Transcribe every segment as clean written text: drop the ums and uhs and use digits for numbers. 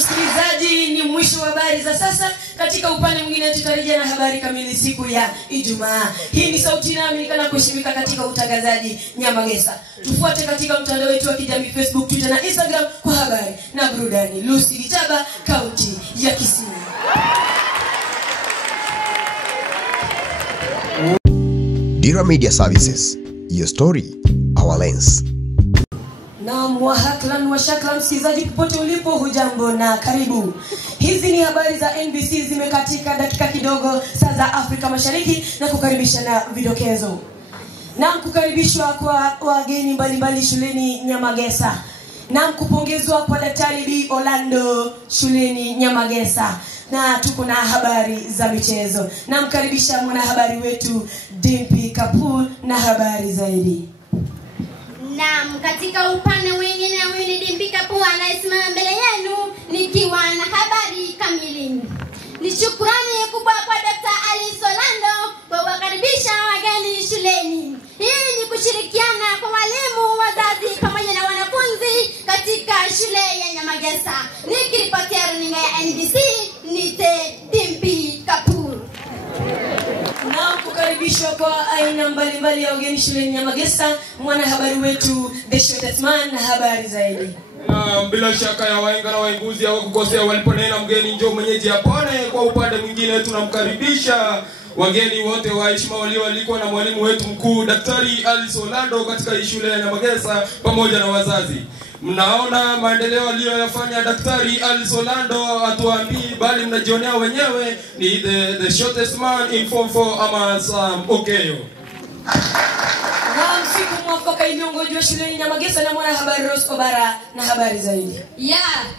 msikilizaji, ni mwisho wa habari za sasa. Katika upande mwingine tutarejea na habari kamili siku ya Ijumaa. Hii ni sauti inayoaminika kuheshimika katika utangazaji Nyamagesa. Tufuate katika mtandao wetu wa kijamii Facebook, Twitter na Instagram kwa habari na burudani. Lucy Gitaba, kaunti ya Kisii. Dira Media Services, your story, our lens. Naam, washakran msikilizaji popote ulipo, hujambo na karibu. Hizi ni habari za NBC, zimekatika dakika kidogo saa za Afrika Mashariki, na kukaribisha na vidokezo. Naam, kukaribishwa kwa wageni mbalimbali shuleni Nyamagesa. Naam, kupongezwa kwa Daktari B Orlando shuleni Nyamagesa. Na tuko na habari za michezo. Namkaribisha mwanahabari wetu Dimpy Kapoor na habari zaidi. Naam, katika upande mwingine huyu ni Dimpy Kapoor anayesimama mbele yenu nikiwa na habari kamili. Ni shukrani kubwa kwa Dr. Alice Orlando kwa kuwakaribisha wageni shuleni. Hii ni kushirikiana kwa walimu, wazazi pamoja na wanafunzi katika shule ya Nyamagesa. Nikiripotia runinga ya NBC, nite Dimpy Kapoor. Na kukaribishwa kwa aina mbalimbali ya wageni shuleni Nyamagesa, mwanahabari wetu The Shortest Man na habari zaidi. Bila shaka ya wahenga na wainguzi hawakukosea waliponena mgeni njoo mwenyeji apone. Kwa upande mwingine tunamkaribisha wageni wote wa heshima walioalikwa na mwalimu wetu mkuu Daktari Alice Orlando katika shule ya Nyamagesa pamoja na wazazi. Mnaona maendeleo aliyoyafanya Daktari Alice Orlando, atuambii bali mnajionea wenyewe. Ni the shortest man in form 4 ama Okeyo. Na siku mwafaka iliongojwa shuleni Nyamagesa na mwanahabari Rose Obara na habari zaidi.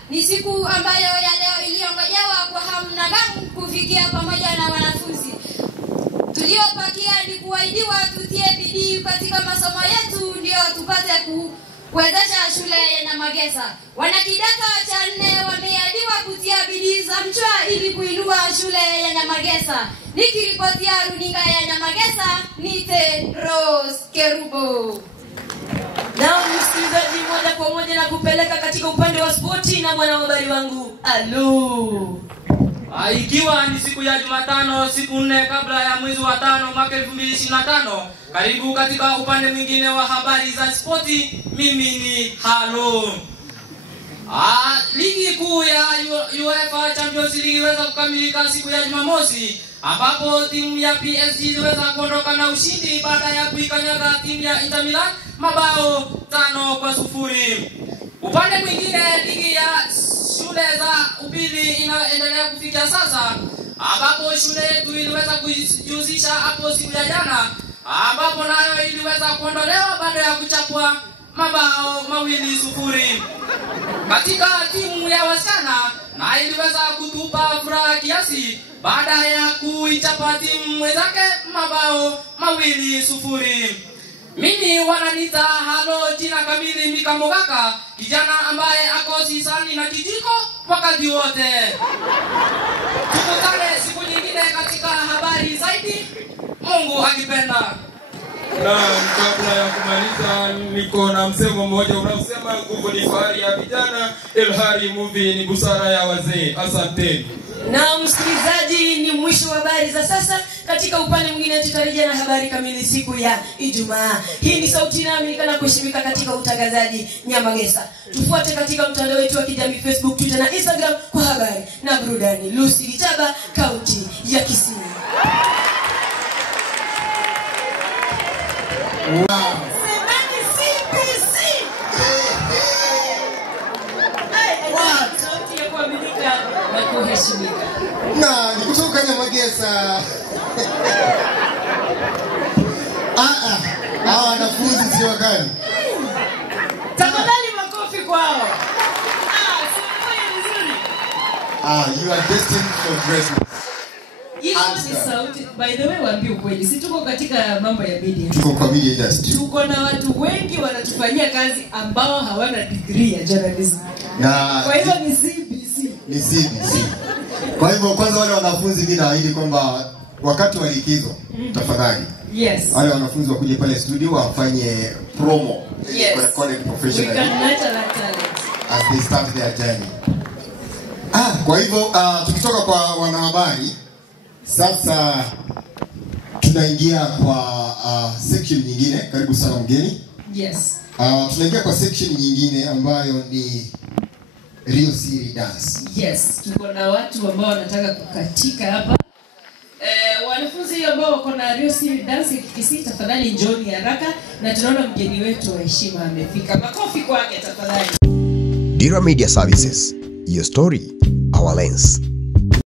Ni siku ambayo ya leo iliongojewa kwa hamu na gamu kufikia pamoja na wanafunzi. Tuliopakia ni kuahidiwa tutie bidii katika masomo yetu ndio tupate kuwezesha shule ya Nyamagesa. Wanakidato cha 4 wameahidiwa kutia bidii za mchwa ili kuinua shule ya Nyamagesa. Nikiripotia runinga ya Nyamagesa, nite Rose Kerubo. Na msikilizaji, moja kwa moja na kupeleka katika upande wa spoti na mwanahabari wangu Alu. Ikiwa ni siku ya Jumatano, siku 4 kabla ya mwezi wa 5 mwaka 2025, karibu katika upande mwingine wa habari za spoti. Mimi ni Halo. Ligi kuu ya UEFA Champions League iliweza kukamilika siku ya Jumamosi, ambapo timu ya PSG iliweza kuondoka na ushindi baada ya kuikanyaga timu ya Inter Milan mabao 5-0. Upande mwingine, ligi ya shule za upili inaendelea kufikia sasa, ambapo shule yetu iliweza kujihusisha hapo siku ya jana, ambapo nayo iliweza kuondolewa baada ya kuchapwa mabao 2-0. Katika timu ya wasichana, na iliweza kutupa furaha kiasi baada ya kuichapa timu mwenzake mabao 2-0. Mimi wananita Halo, jina kamili Mika Mogaka, kijana ambaye ako sisani na kijiko wakati wote. Tukutane siku nyingine katika habari zaidi, Mungu akipenda. Na kabla ya kumaliza, niko na msemo mmoja unaosema nguvu ni fahari ya vijana, ilhari movie ni busara ya wazee. Asante. Na msikilizaji, ni mwisho wa habari za sasa. Katika upande mwingine tutarejea na habari kamili siku ya Ijumaa. Hii ni sauti inayoaminika kuheshimika katika utangazaji Nyamagesa. Tufuate katika mtandao wetu wa kijamii Facebook, Twitter na Instagram kwa habari na burudani. Lucy Gitaba, kaunti ya Kisii. Na ni kutoka Nyamagesa. Hawa wanafunzi si wakali. Tafadhali makofi kwao. You are destined for greatness. Hiyo sauti, by the way, waambie ukweli. Si tuko katika mambo ya media. Tuko kwa media industry. Tuko na watu wengi wanatufanyia kazi ambao hawana degree ya journalism. Kwa hivyo ni CBC. Ni CBC. Kwa hivyo kwanza wale wanafunzi mimi naahidi kwamba wakati wa likizo tafadhali. Yes. Wale wanafunzi wakuje pale studio wafanye promo. Yes. Recorded professionally. We can nurture that talent as they start their journey. Kwa hivyo tukitoka kwa wanahabari sasa tunaingia kwa section nyingine. Karibu sana mgeni. Yes. Tunaingia kwa section nyingine ambayo ni Rio Siri Dance. Yes, tuko na watu ambao wanataka kukatika hapa. Wanafunzi ambao wako na Rio Siri Dance KKC, tafadhali njoni haraka, na tunaona mgeni wetu wa heshima amefika. Makofi kwake tafadhali. Dira Media Services, your story, our lens.